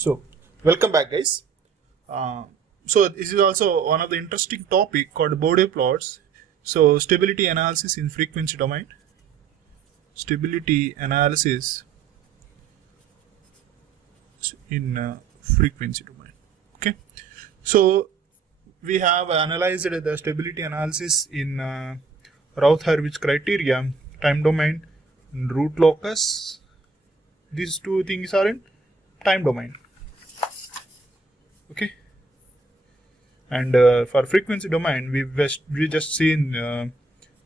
So, welcome back, guys. So, this is also one of the interesting topic called Bode plots. So, stability analysis in frequency domain. Stability analysis in frequency domain. Okay. So, we have analyzed the stability analysis in Routh-Hurwitz criteria, time domain, and root locus. These two things are in time domain. Okay. And for frequency domain, we just seen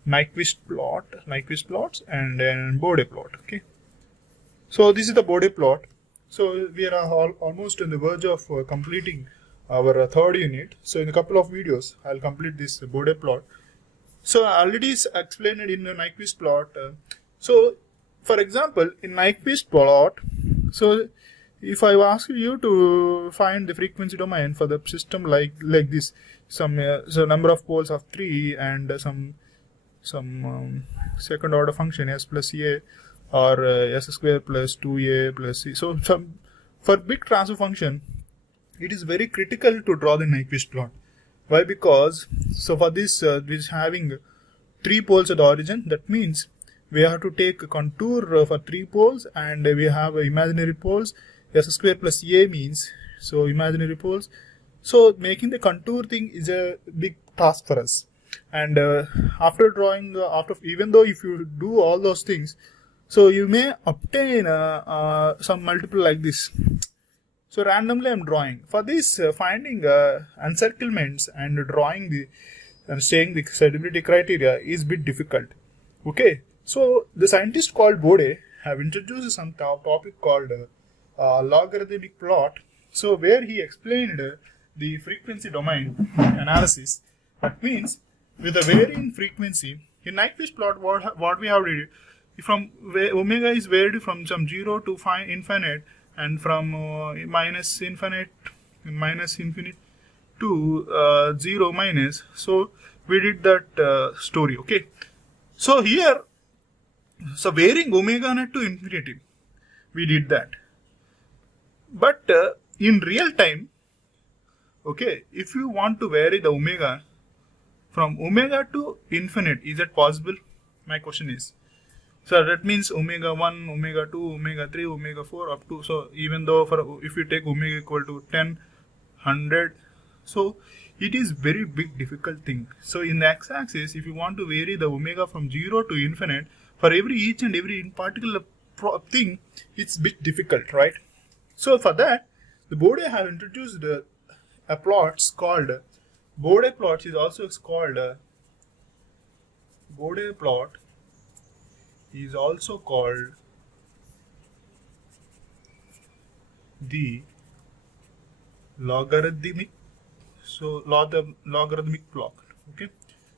Nyquist plots, and then Bode plot. Okay. So this is the Bode plot. So we are almost on the verge of completing our third unit. So in a couple of videos, I'll complete this Bode plot. So I already explained it in the Nyquist plot. So for example, in Nyquist plot, so if I ask you to find the frequency domain for the system like this, some so number of poles of 3 and some second order function s plus a or s square plus 2a plus c. So for big transfer function, it is very critical to draw the Nyquist plot. Why? Because so for this is having 3 poles at the origin. That means we have to take a contour for 3 poles, and we have imaginary poles. S square plus a means so imaginary poles. So making the contour thing is a big task for us. And after drawing, even though if you do all those things, so you may obtain some multiple like this. So randomly I'm drawing. For this, finding encirclements and drawing the and saying the stability criteria is a bit difficult. Okay. So the scientist called Bode have introduced some topic called logarithmic plot. So where he explained the frequency domain analysis. That means with a varying frequency in Nyquist plot, what we have read from omega is varied from some 0 to infinite, and from minus infinite to 0 minus. So we did that story. Okay. So here, so varying omega naught to infinity, we did that. But in real time, okay, if you want to vary the omega from omega to infinite, is that possible? My question is. So that means omega 1, omega 2, omega 3, omega 4 up to, so even though if you take omega equal to 10, 100, so it is very big difficult thing. So in the x-axis, if you want to vary the omega from 0 to infinite, for each and every particular thing, it's a bit difficult, right? So for that, the Bode have introduced a plots called Bode plots is also called Bode plot is also called the logarithmic plot. Okay.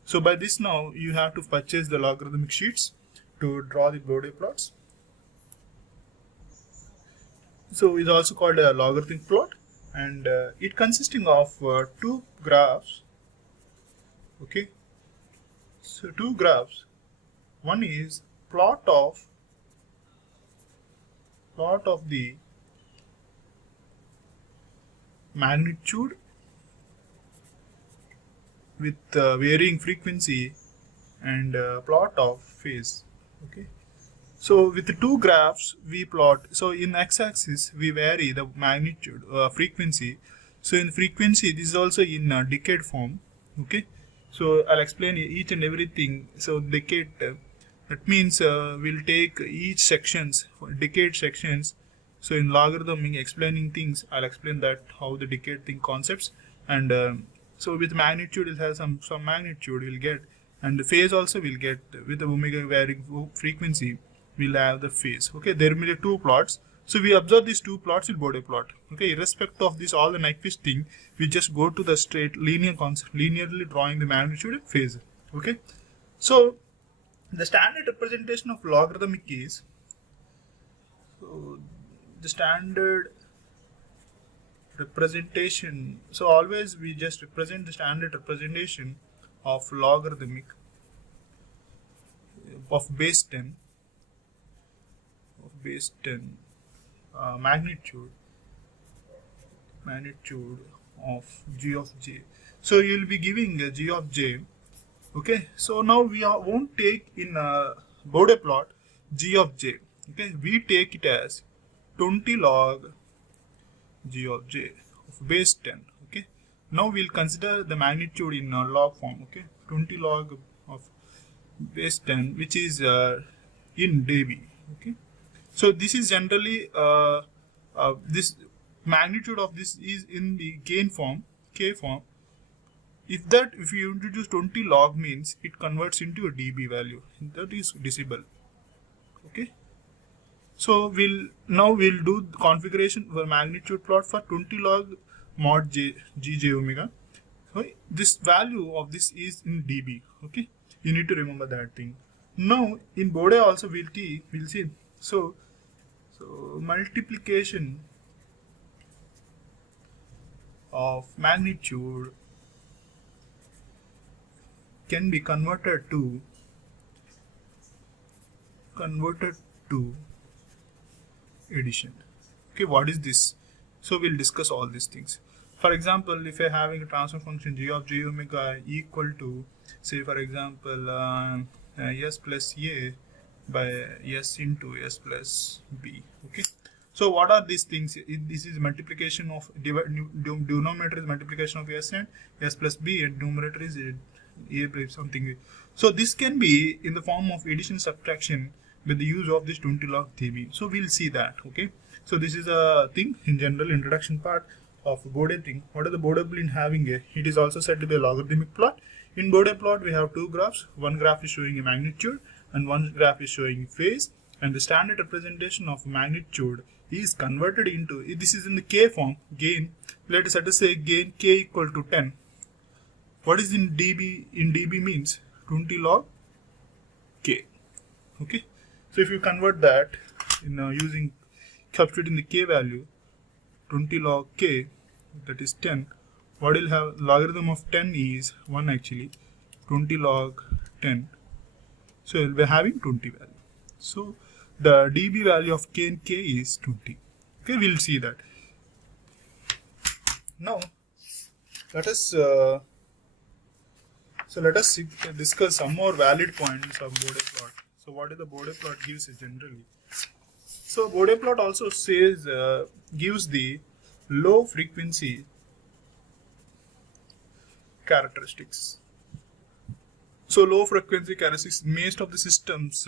So by this now you have to purchase the logarithmic sheets to draw the Bode plots. So it's also called a logarithmic plot, and it consisting of 2 graphs. Okay. So 2 graphs. One is plot of the magnitude with varying frequency, and plot of phase. Okay. So with the 2 graphs we plot. So in x-axis we vary the magnitude, frequency. So in frequency, this is also in decade form. Okay. So I'll explain each and everything. So decade, that means we'll take each sections, decade sections. So in logarithm explaining things, I'll explain that how the decade thing concepts. And so with magnitude, it has some magnitude we'll get, and the phase also we'll get. With the omega varying frequency, we'll have the phase. Okay, there will be 2 plots. So we observe these 2 plots in Bode plot. Okay, irrespective of this, all the Nyquist thing, we just go to the straight linear concept, linearly drawing the magnitude and phase. Okay, so the standard representation of logarithmic is, so the standard representation, so always we just represent the standard representation of logarithmic of base 10 magnitude magnitude of g of j. So you will be giving a g of j. Okay, so now we won't take in a Bode plot g of j. Okay, we take it as 20 log g of j of base 10. Okay, now we'll consider the magnitude in log form. Okay, 20 log of base 10, which is in dB. Okay, so this is generally this magnitude of this is in the gain form, k form. If you introduce 20 log, means it converts into a dB value, that is decibel. Okay, so we'll do the configuration for magnitude plot for 20 log mod j omega. So this value of this is in dB. Okay, you need to remember that thing. Now in Bode also we'll see. So multiplication of magnitude can be converted to addition. Okay, what is this? So we'll discuss all these things. For example, if you're having a transfer function g of j omega equal to, say for example, s plus a by s into s plus b. Okay, so what are these things? This is multiplication of denominator is multiplication of s and s plus b, and numerator is a something. So this can be in the form of addition subtraction with the use of this 20 log dB. So we'll see that. Okay, so this is a thing in general introduction part of Bode thing. What are the Bode plot having? It is also said to be a logarithmic plot. In Bode plot we have two graphs. One graph is showing a magnitude and one graph is showing phase, and the standard representation of magnitude is converted into, this is in the k form, gain. Let us say gain k equal to 10. What is in dB? In dB means 20 log k. Okay, so if you convert that in using substituting the k value, 20 log k, that is 10. What will have logarithm of 10 is 1 actually, 20 log 10. So we'll be having 20 value. So the dB value of k and k is 20. Okay, we'll see that. Now let us discuss some more valid points of Bode plot. So what is the Bode plot gives generally? So Bode plot also says gives the low frequency characteristics. So low frequency characteristics, most of the systems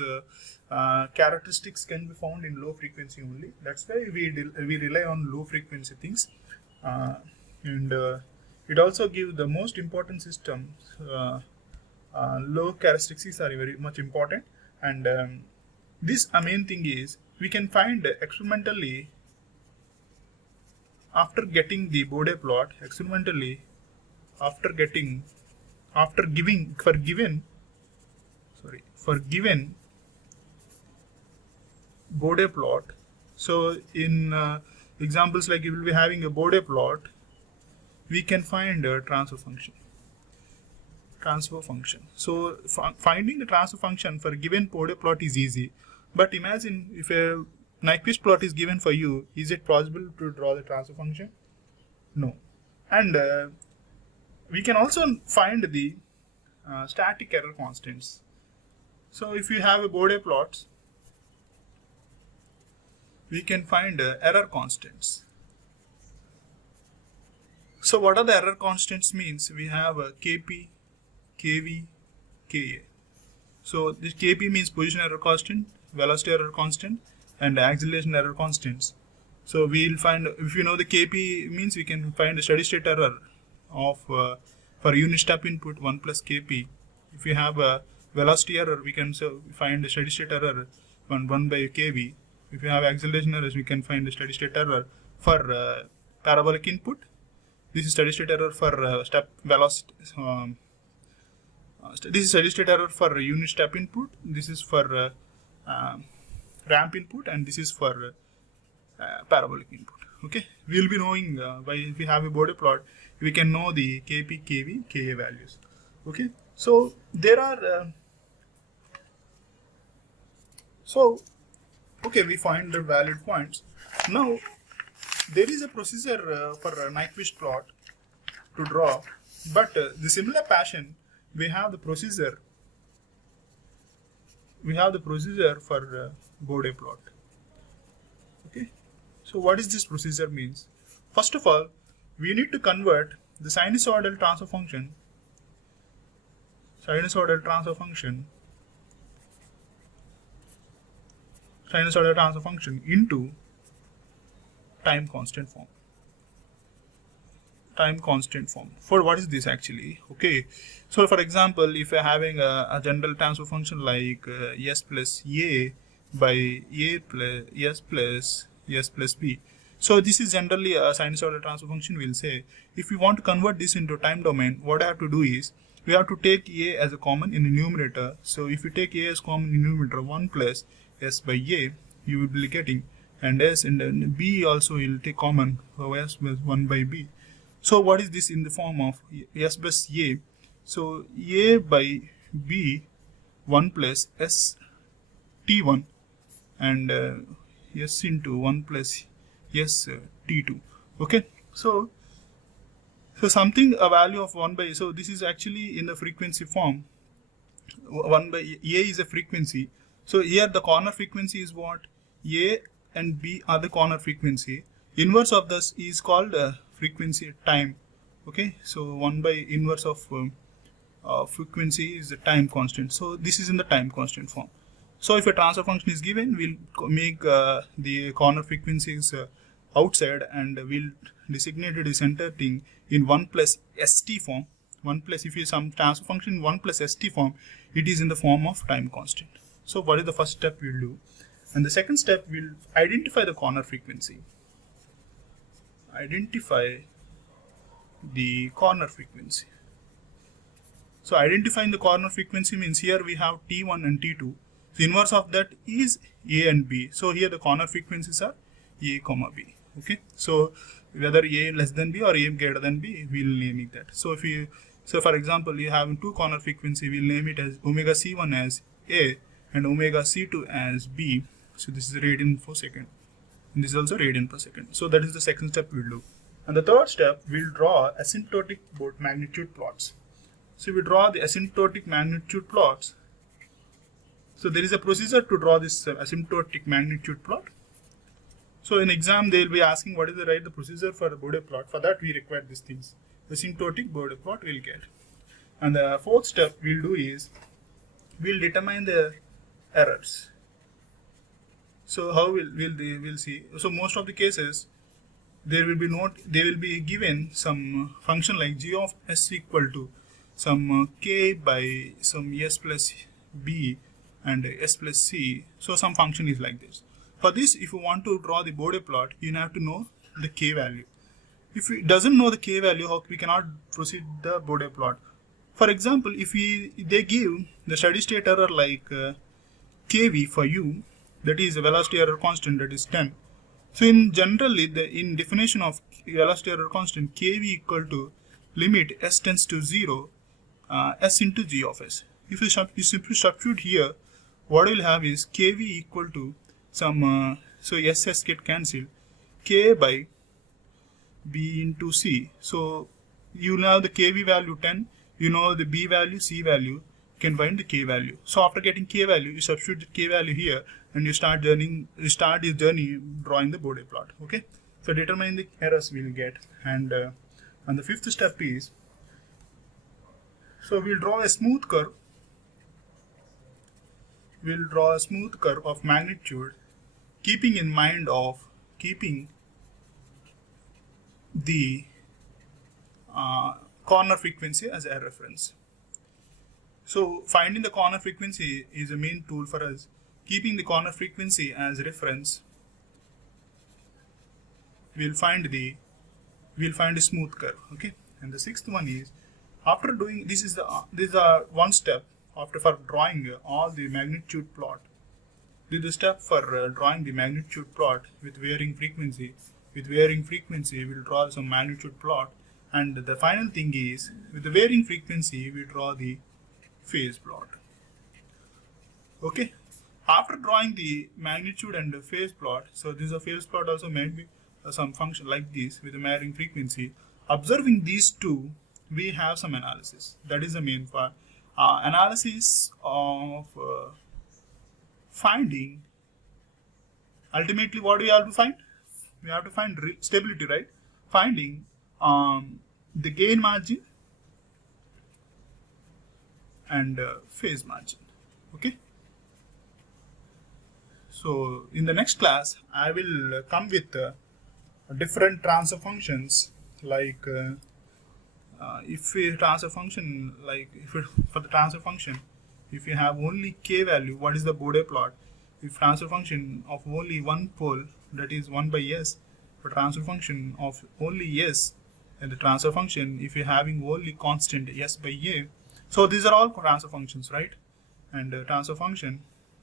characteristics can be found in low frequency only. That's why we rely on low frequency things, and it also gives the most important systems. Low characteristics are very much important, and this main thing is we can find experimentally after getting the Bode plot experimentally for given Bode plot. So in examples like you will be having a Bode plot, we can find a transfer function. So finding the transfer function for a given Bode plot is easy, but imagine if a Nyquist plot is given for you, is it possible to draw the transfer function? No. And we can also find the static error constants. So if you have a Bode plots, we can find error constants. So what are the error constants means? We have Kp, Kv, Ka. So this Kp means position error constant, velocity error constant, and acceleration error constants. So we'll find, if you know the Kp means, we can find a steady state error of for unit step input 1 plus Kp. If you have a velocity error, we can find a steady state error 1 by Kv. If you have acceleration errors, we can find a steady state error for parabolic input. This is steady state error for step velocity. This is steady state error for unit step input. This is for ramp input, and this is for parabolic input. Okay, we will be knowing by if we have a Bode plot, we can know the Kp, Kv, Ka values. Okay, so there are okay, we find the valid points. Now there is a procedure for a Nyquist plot to draw, but the similar fashion we have the procedure. We have the procedure for Bode plot. Okay, so what is this procedure means? First of all, we need to convert the sinusoidal transfer function into time constant form. For what is this actually? Okay, so for example, if you're having a general transfer function like s plus a by a plus s plus b, so this is generally a sinusoidal transfer function. We'll say if we want to convert this into time domain, what I have to do is we have to take a as a common in the numerator. So if you take a as common in the numerator, 1 plus s by a, you will be getting, and s and then b also will take common, so s plus 1 by b. So what is this in the form of s plus a? So a by b 1 plus s t1 and s into 1 plus s t2. Okay, so something a value of 1 by, so this is actually in the frequency form. 1 by a is a frequency. So here the corner frequency is what? A and b are the corner frequency. Inverse of this is called frequency time. Okay, so 1 by inverse of frequency is the time constant. So this is in the time constant form. So if a transfer function is given, we'll make the corner frequencies outside, and we'll designate the center thing in 1 plus st form. 1 plus, if you some transfer function in 1 plus st form, it is in the form of time constant. So what is the first step we'll do? And the second step, we'll identify the corner frequency. So identifying the corner frequency means here we have t1 and t2. So inverse of that is a and b. So here the corner frequencies are a comma b. Okay, so whether a less than b or a greater than b, we'll name it that. So if you, so for example, you have two corner frequency, we'll name it as omega c1 as a and omega c2 as b. So this is radian per second, and this is also radian per second. So that is the second step we'll do. And the third step, we'll draw asymptotic magnitude plots. So we draw the asymptotic magnitude plots. So there is a procedure to draw this asymptotic magnitude plot. So in exam they will be asking what is the procedure for the Bode plot. For that we require these things. Asymptotic Bode plot we'll get. And the fourth step we'll do is we'll determine the errors. So how we'll see. So most of the cases there will be given some function like g of s equal to some k by some s plus b and s plus c. So some function is like this. For this, if you want to draw the Bode plot, you have to know the k value. If we doesn't know the k value, how we cannot proceed the Bode plot. For example, if they give the steady state error like kv for u, that is a velocity error constant, that is 10. So in generally in definition of velocity error constant, kv equal to limit s tends to 0 s into g of s. If you simply substitute here, what we'll have is kv equal to some so ss get cancelled, k by b into c. So you have the kv value 10, you know the b value, c value, you can find the k value. So after getting k value, you substitute the k value here and you start your journey drawing the Bode plot. Okay, so determine the errors we'll get, and the fifth step is, so we'll draw a smooth curve. We'll draw a smooth curve of magnitude, keeping in mind of the corner frequency as a reference. So finding the corner frequency is a main tool for us. Keeping the corner frequency as reference, we'll find a smooth curve. Okay, and the sixth one is, after doing this is one step after for drawing all the magnitude plot. This is the step for drawing the magnitude plot with varying frequency. With varying frequency, we'll draw some magnitude plot, and the final thing is, with the varying frequency, we draw the phase plot. Okay. After drawing the magnitude and the phase plot, so this is a phase plot also might be some function like this with a varying frequency, observing these two, we have some analysis. That is the main part. Analysis of finding. Ultimately, what do we have to find? We have to find stability, right? Finding the gain margin and phase margin. Okay. So in the next class, I will come with different transfer functions, like if we transfer function, like for the transfer function, if you have only k value, what is the Bode plot? If transfer function of only one pole, that is 1 by s, for transfer function of only s, and the transfer function if you're having only constant s by a. So these are all transfer functions, right? And transfer function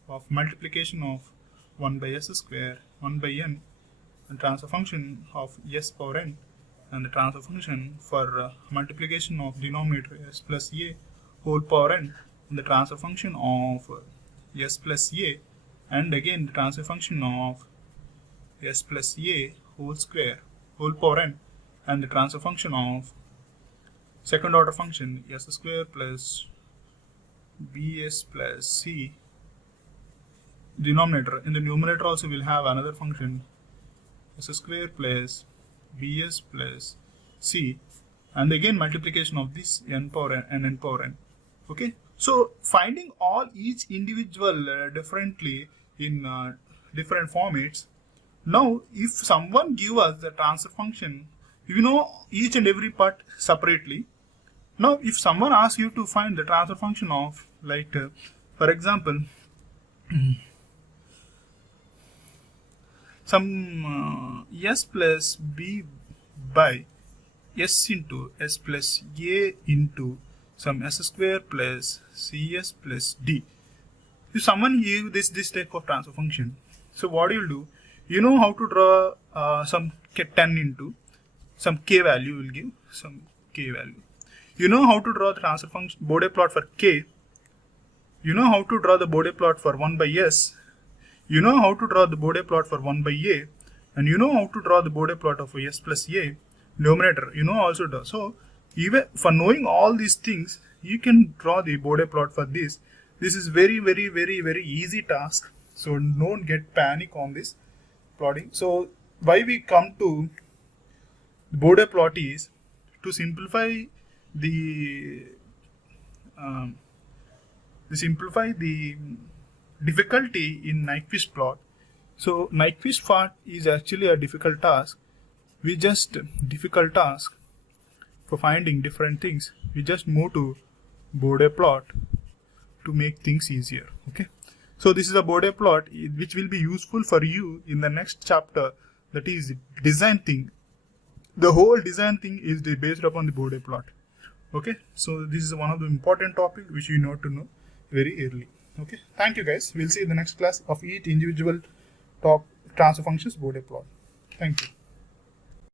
of multiplication of 1 by s square, 1 by n, and transfer function of s power n, and the transfer function for multiplication of denominator s plus a whole power n, and the transfer function of s plus a, and again the transfer function of s plus a whole square whole power n, and the transfer function of second order function s square plus bs plus c. Denominator, in the numerator also we'll have another function s square plus bs plus c, and again multiplication of this n power n and n power n. Okay, so finding all each individual differently in different formats. Now if someone give us the transfer function, you know each and every part separately. Now if someone asks you to find the transfer function of, like for example some s plus b by s into s plus a into some s square plus cs plus d. If someone give this type of transfer function, so what you will do, you know how to draw some 10 into some k value, will give some k value. You know how to draw the transfer function Bode plot for k. You know how to draw the Bode plot for 1 by s. You know how to draw the Bode plot for 1 by a, and you know how to draw the Bode plot of s plus a numerator. You know also draw. So even for knowing all these things, you can draw the Bode plot for this. This is very easy task. So don't get panic on this plotting. So why we come to Bode plot is to simplify the difficulty in Nyquist plot. So Nyquist plot is actually a difficult task. Difficult task for finding different things. We just move to Bode plot to make things easier. Okay. So this is a Bode plot which will be useful for you in the next chapter, that is design thing. The whole design thing is based upon the Bode plot. Okay. So this is one of the important topics which you know to know very early. Okay. Thank you guys. We'll see in the next class of each individual transfer functions Bode plot. Thank you.